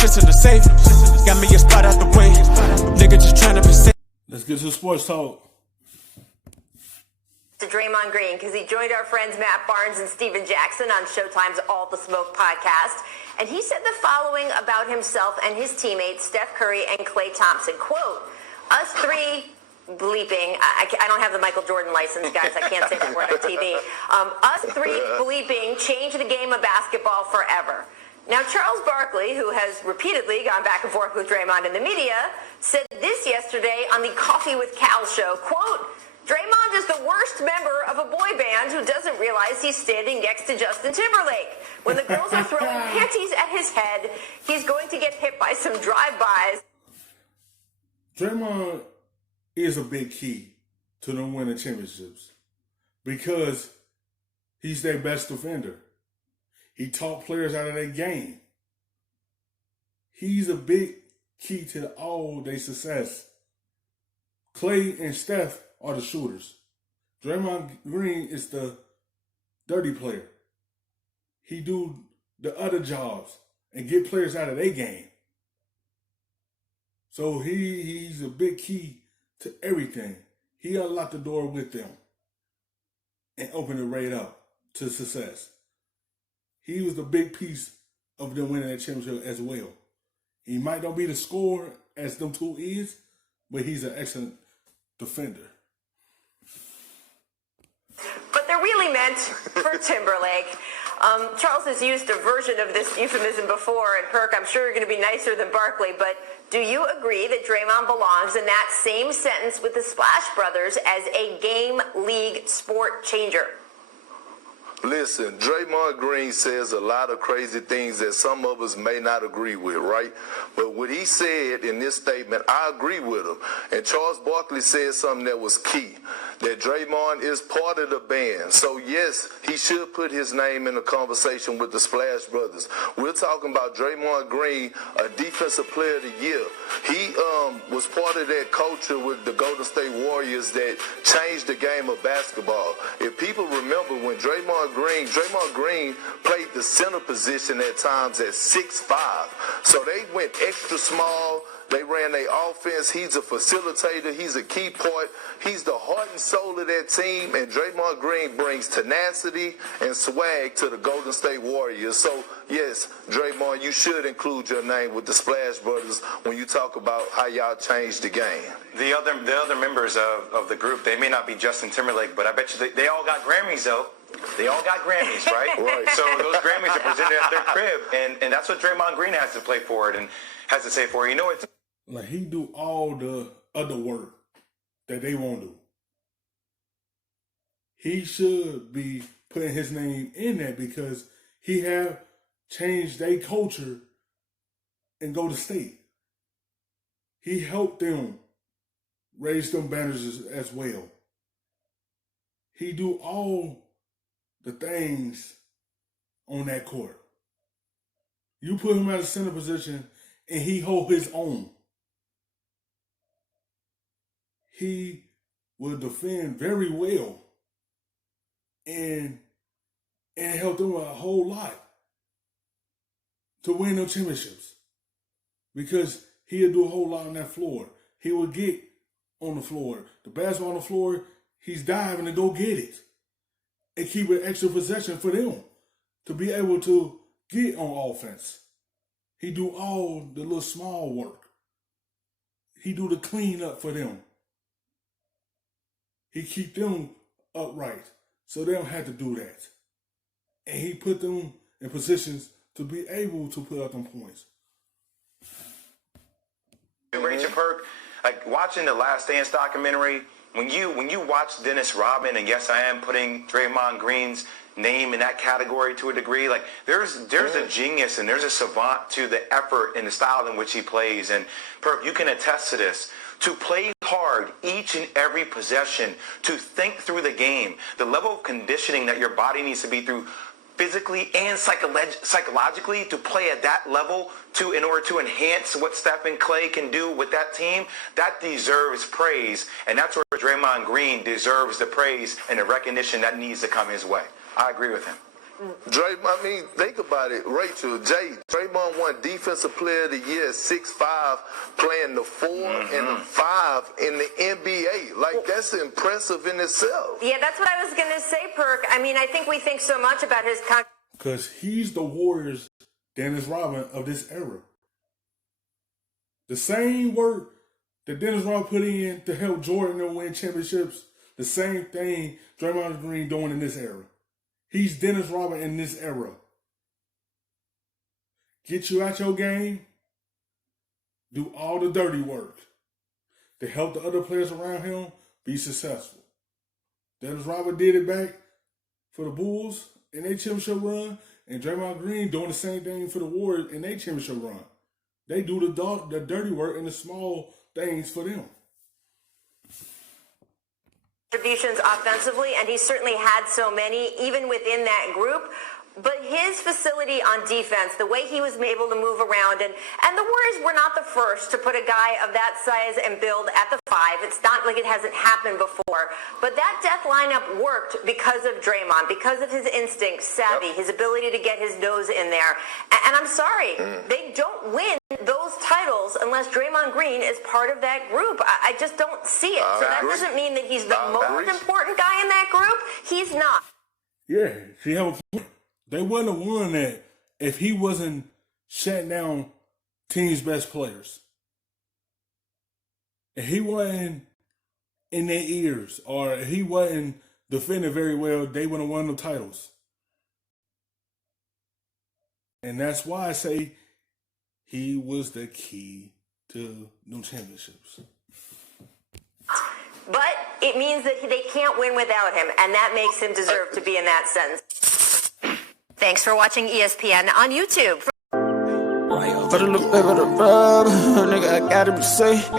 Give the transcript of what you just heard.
shit's in the safe. Got me a spot out the way. Nigga just trying to be safe. Let's get to the sports talk. To Draymond Green, because he joined our friends Matt Barnes and Steven Jackson on Showtime's All the Smoke podcast. And he said the following about himself and his teammates, Steph Curry and Klay Thompson. Quote, us three bleeping, I don't have the Michael Jordan license, guys. I can't say that word on TV. Us three bleeping changed the game of basketball forever. Now, Charles Barkley, who has repeatedly gone back and forth with Draymond in the media, said this yesterday on the Coffee with Cal show, quote, Draymond is the worst member of a boy band who doesn't realize he's standing next to Justin Timberlake. When the girls are throwing panties at his head, he's going to get hit by some drive-bys. Draymond is a big key to them winning championships because he's their best defender. He taught players out of their game. He's a big key to all their success. Klay and Steph are the shooters. Draymond Green is the dirty player. He do the other jobs and get players out of their game. So he's a big key to everything. He unlocked the door with them and opened it right up to success. He was the big piece of them winning that championship as well. He might not be the scorer as them two is, but he's an excellent defender. But they're really meant for Timberlake. Charles has used a version of this euphemism before, and Perk, I'm sure you're going to be nicer than Barkley, but do you agree that Draymond belongs in that same sentence with the Splash Brothers as a game, league, sport changer? Listen, Draymond Green says a lot of crazy things that some of us may not agree with, right? But what he said in this statement, I agree with him. And Charles Barkley said something that was key, that Draymond is part of the band. So, yes, he should put his name in the conversation with the Splash Brothers. We're talking about Draymond Green, a defensive player of the year. He was part of that culture with the Golden State Warriors that changed the game of basketball. If people remember when Draymond Green played the center position at times at 6'5". So they went extra small. They ran their offense. He's a facilitator. He's a key part. He's the heart and soul of that team. And Draymond Green brings tenacity and swag to the Golden State Warriors. So, yes, Draymond, you should include your name with the Splash Brothers when you talk about how y'all changed the game. The other members of the group, they may not be Justin Timberlake, but I bet you they all got Grammys, though. They all got Grammys, right? Right. So those Grammys are presented at their crib, and that's what Draymond Green has to play for it and has to say for it. You know, it's Like, he do all the other work that they won't do. He should be putting his name in there because he have changed their culture in Golden State. He helped them raise them banners as well. He do all the things on that court. You put him at a center position and he hold his own. He will defend very well and help them a whole lot to win those championships because he'll do a whole lot on that floor. He will get on the floor. The basketball on the floor, he's diving to go get it and keep an extra possession for them to be able to get on offense. He do all the little small work. He do the clean up for them. He keep them upright so they don't have to do that. And he put them in positions to be able to put up them points. Rachel Perk, like watching the Last Dance documentary, when you watch Dennis Rodman, and yes, I am putting Draymond Green's name in that category to a degree. Like there's a genius and there's a savant to the effort and the style in which he plays. And Perk, you can attest to this. To play hard each and every possession, to think through the game, the level of conditioning that your body needs to be through physically and psychologically to play at that level in order to enhance what Steph and Klay can do with that team, that deserves praise. And that's where Draymond Green deserves the praise and the recognition that needs to come his way. I agree with him. I mean, think about it, Rachel. Draymond won Defensive Player of the Year at 6'5", playing the 4 and the 5 in the NBA. Like, that's impressive in itself. Yeah, that's what I was going to say, Perk. I mean, I think we think so much about his because he's the Warriors' Dennis Rodman of this era. The same work that Dennis Rodman put in to help Jordan win championships, the same thing Draymond Green doing in this era. He's Dennis Rodman in this era. Get you out your game, do all the dirty work to help the other players around him be successful. Dennis Rodman did it back for the Bulls in their championship run, and Draymond Green doing the same thing for the Warriors in their championship run. They do the dirty work and the small things for them. Contributions offensively, and he certainly had so many, even within that group. But his facility on defense, the way he was able to move around, and the Warriors were not the first to put a guy of that size and build at the 5. It's not like it hasn't happened before. But that death lineup worked because of Draymond, because of his instinct, savvy, his ability to get his nose in there. And I'm sorry, they don't win those titles unless Draymond Green is part of that group. I just don't see it. So that doesn't mean that he's the most important guy in that group. He's not. Yeah, she have a point. They wouldn't have won that if he wasn't shutting down team's best players. If he wasn't in their ears or if he wasn't defending very well, they wouldn't have won the titles. And that's why I say he was the key to them championships. But it means that they can't win without him, and that makes him deserve to be in that sentence. Thanks for watching ESPN on YouTube. But it look better to rub, nigga, I gotta be safe.